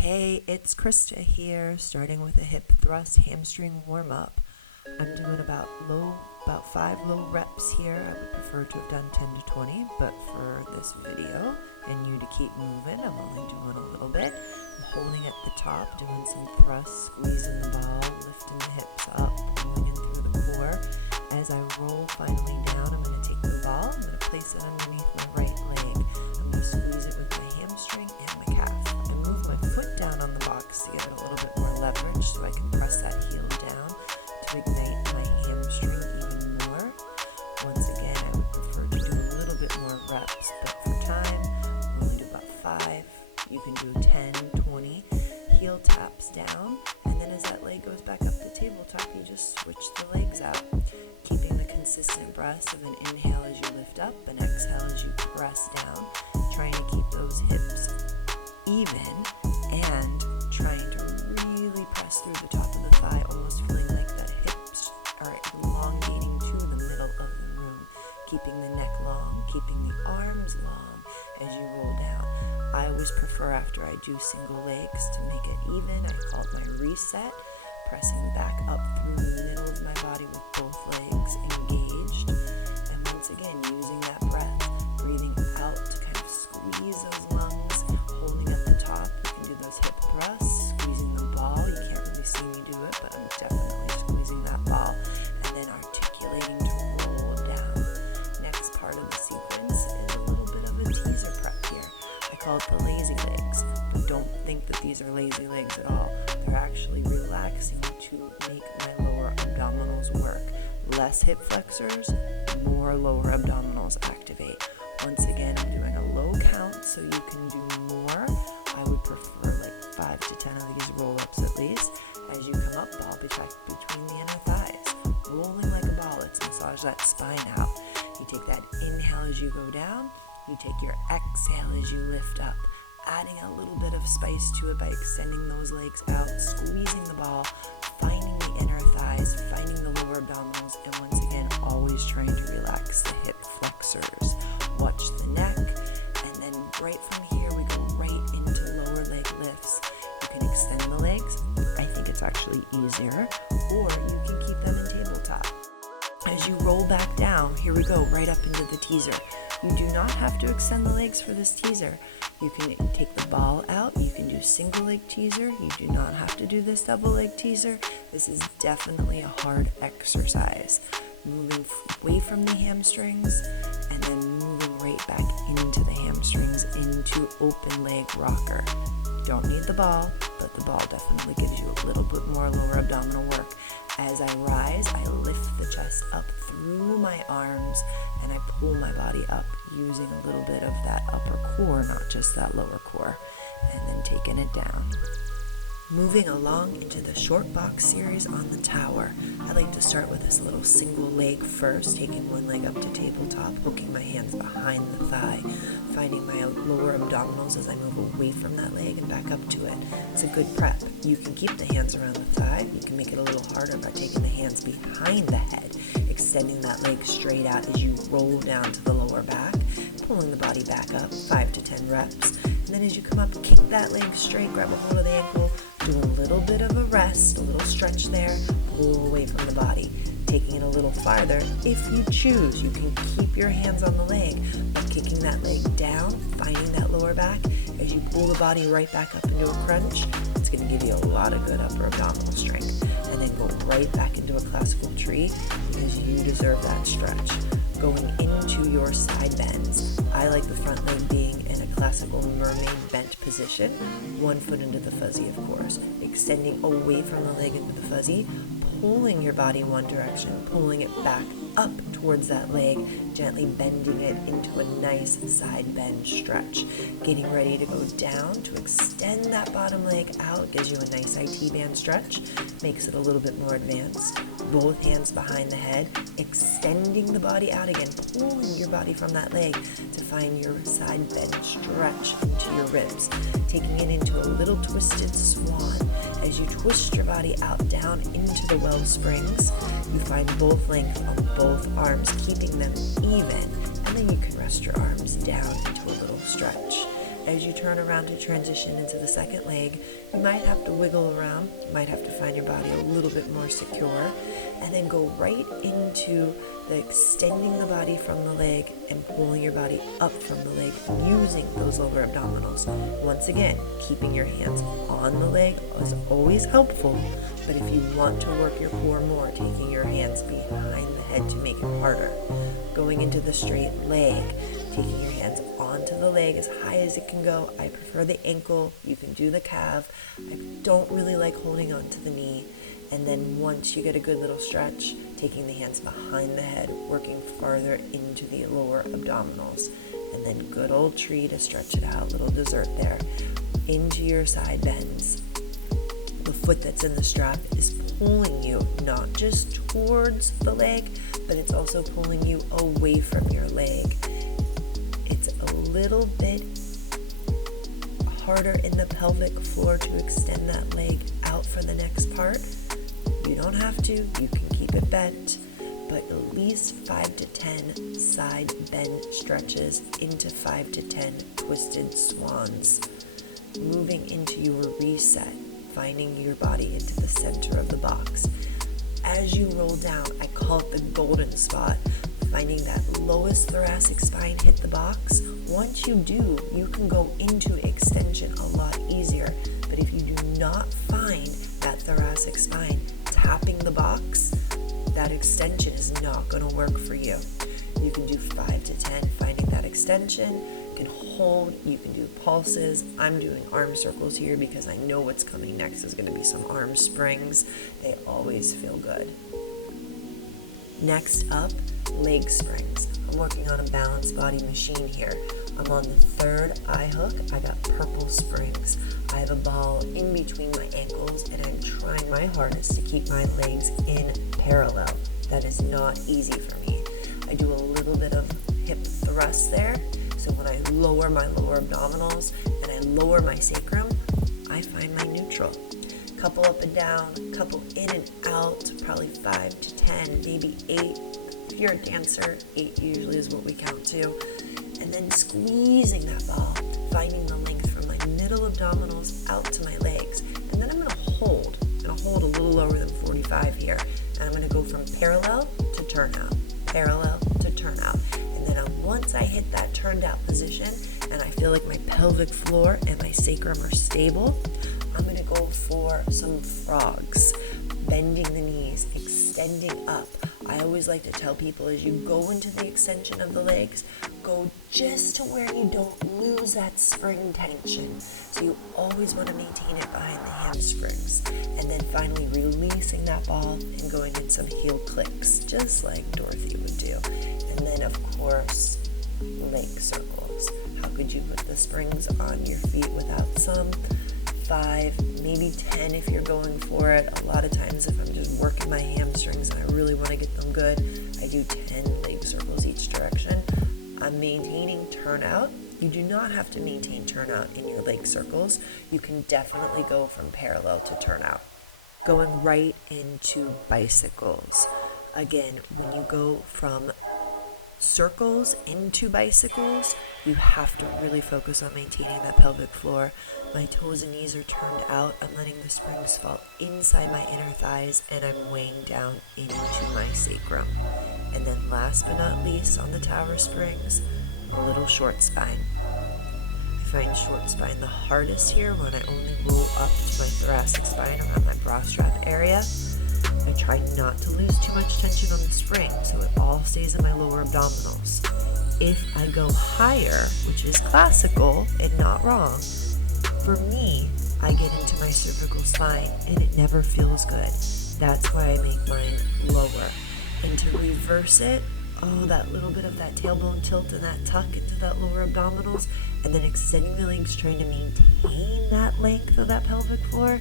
Hey, it's Krista here, starting with a hip thrust hamstring warm-up. I'm doing about 5 low reps here. I would prefer to have done 10 to 20, but for this video and you to keep moving, I'm only doing a little bit. I'm holding at the top, doing some thrusts, squeezing the ball, lifting the hips up, pulling in through the core. As I roll finally down, I'm going to take the ball, I'm going to place it underneath my right leg. I'm going to squeeze it with my hamstring and my calf. I move my foot down on the box to get a little bit more leverage so I can press that heel down to ignite my hamstring even more. Once again, I would prefer to do a little bit more reps, but for time, we'll only do about 5. You can do 10, 20. Heel taps down, and then as that leg goes back up the tabletop, you just switch the legs out, keeping the consistent breaths of an inhale as you lift up, and exhale as you press down, trying to keep those hips even and trying to really press through the top of the thigh, almost feeling like the hips are elongating to the middle of the room, keeping the neck long, keeping the arms long as you roll down. I always prefer after I do single legs to make it even. I call it my reset, pressing back up through the middle of my body with both legs engaged. And once again, using that breath, breathing out to kind of squeeze those lungs, holding at the top. You can do those hip thrusts, squeezing the ball. You can't really see me do it, but I'm definitely squeezing that ball. And then articulating to roll down. Next part of the sequence is a little bit of a teaser prep here. I call it the lazy legs, but don't think that these are lazy legs at all. They're actually relaxing to make my lower abdominals work. Less hip flexors, more lower abdominals activate. Once again, I'm doing a low count so you can do more. I would prefer like 5 to 10 of these roll-ups at least. As you come up, ball between the inner thighs. Rolling like a ball, let's massage that spine out. You take that inhale as you go down. You take your exhale as you lift up, adding a little bit of spice to it by extending those legs out, squeezing the ball, finding the inner thighs, finding the lower abdominals, and once again, always trying to relax the hip flexors. Watch the neck, and then right from here, we go right into lower leg lifts. You can extend the legs. I think it's actually easier, or you can keep them in tabletop. As you roll back down, here we go, right up into the teaser. You do not have to extend the legs for this teaser. You can take the ball out. You can do single leg teaser. You do not have to do this double leg teaser. This is definitely a hard exercise. Moving away from the hamstrings and then moving right back into the hamstrings into open leg rocker. Don't need the ball, but the ball definitely gives you a little bit more lower abdominal work. As I rise, I lift the chest up through my arms and I pull my body up using a little bit of that upper core, not just that lower core, and then taking it down. Moving along into the short box series on the tower. I like to start with this little single leg first, taking one leg up to tabletop, hooking my hands behind the thigh, finding my lower abdominals as I move away from that leg and back up to it. It's a good prep. You can keep the hands around the thigh. You can make it a little harder by taking the hands behind the head, extending that leg straight out as you roll down to the lower back, pulling the body back up, 5 to 10 reps. And then as you come up, kick that leg straight, grab a hold of the ankle, do a little bit of a rest, a little stretch there, pull away from the body. Taking it a little farther, if you choose, you can keep your hands on the leg, but kicking that leg down, finding that lower back, as you pull the body right back up into a crunch, it's going to give you a lot of good upper abdominal strength. And then go right back into a classical tree because you deserve that stretch. Going into your side bends, I like the front leg being in a classical mermaid bent position, 1 foot into the fuzzy, of course, extending away from the leg into the fuzzy, pulling your body one direction, pulling it back up towards that leg, gently bending it into a nice side bend stretch. Getting ready to go down to extend that bottom leg out, gives you a nice IT band stretch, makes it a little bit more advanced. Both hands behind the head, extending the body out again, pulling your body from that leg to find your side bend stretch into your ribs, taking it into a little twisted swan. As you twist your body out down into the well springs, you find both length on both arms, keeping them even, and then you can rest your arms down into a little stretch. As you turn around to transition into the second leg, you might have to wiggle around, you might have to find your body a little bit more secure, and then go right into the extending the body from the leg and pulling your body up from the leg using those lower abdominals. Once again, keeping your hands on the leg is always helpful, but if you want to work your core more, taking your hands behind the head to make it harder. Going into the straight leg, taking your hands onto the leg as high as it can go. I prefer the ankle. You can do the calf. I don't really like holding onto the knee. And then once you get a good little stretch, taking the hands behind the head, working farther into the lower abdominals. And then good old tree to stretch it out, little dessert there. Into your side bends. The foot that's in the strap is pulling you not just towards the leg, but it's also pulling you away from your leg. It's a little bit harder in the pelvic floor to extend that leg out for the next part. You don't have to, you can keep it bent, but at least 5 to 10 side bend stretches into 5 to 10 twisted swans. Moving into your reset, finding your body into the center of the box. As you roll down, I call it the golden spot, finding that lowest thoracic spine hit the box. Once you do, you can go into extension a lot easier. But if you do not find that thoracic spine tapping the box, that extension is not going to work for you. You can do 5 to 10, finding that extension. You can hold, you can do pulses. I'm doing arm circles here because I know what's coming next is going to be some arm springs. They always feel good. Next up, leg springs. I'm working on a balanced body machine here. I'm on the third eye hook. I got purple springs. I have a ball in between my ankles and I'm trying my hardest to keep my legs in parallel. That is not easy for me. I do a little bit of hip thrust there. So when I lower my lower abdominals and I lower my sacrum, I find my neutral. Couple up and down, couple in and out, probably 5 to 10, maybe 8. If you're a dancer, 8 usually is what we count to. And then squeezing that ball, finding the length from my middle abdominals out to my legs. And then I'm going to hold. I'm going to hold a little lower than 45 here. And I'm going to go from parallel to turn out, parallel to turn out. And then once I hit that turned out position and I feel like my pelvic floor and my sacrum are stable, I'm going to go for some frogs, bending the knees, extending up. I always like to tell people as you go into the extension of the legs, go just to where you don't lose that spring tension. So you always want to maintain it behind the hamstrings. And then finally releasing that ball and going in some heel clicks, just like Dorothy would do. And then of course, leg circles. How could you put the springs on your feet without some? 5, maybe 10 if you're going for it. A lot of times if I'm just working my hamstrings and I really want to get them good, I do 10 leg circles each direction. I'm maintaining turnout. You do not have to maintain turnout in your leg circles. You can definitely go from parallel to turnout. Going right into bicycles. Again, when you go from circles into bicycles, you have to really focus on maintaining that pelvic floor. My toes and knees are turned out. I'm letting the springs fall inside my inner thighs and I'm weighing down into my sacrum. And then last but not least on the tower springs, a little short spine. I find short spine the hardest here when I only roll up to my thoracic spine around my bra strap area. I try not to lose too much tension on the spring so it all stays in my lower abdominals. If I go higher, which is classical and not wrong, for me, I get into my cervical spine and it never feels good. That's why I make mine lower. And to reverse it, that little bit of that tailbone tilt and that tuck into that lower abdominals, and then extending the legs, trying to maintain that length of that pelvic floor.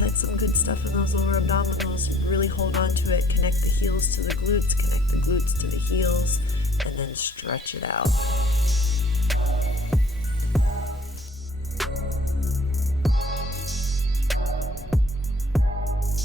That's some good stuff in those lower abdominals. You really hold on to it, connect the heels to the glutes, connect the glutes to the heels, and then stretch it out.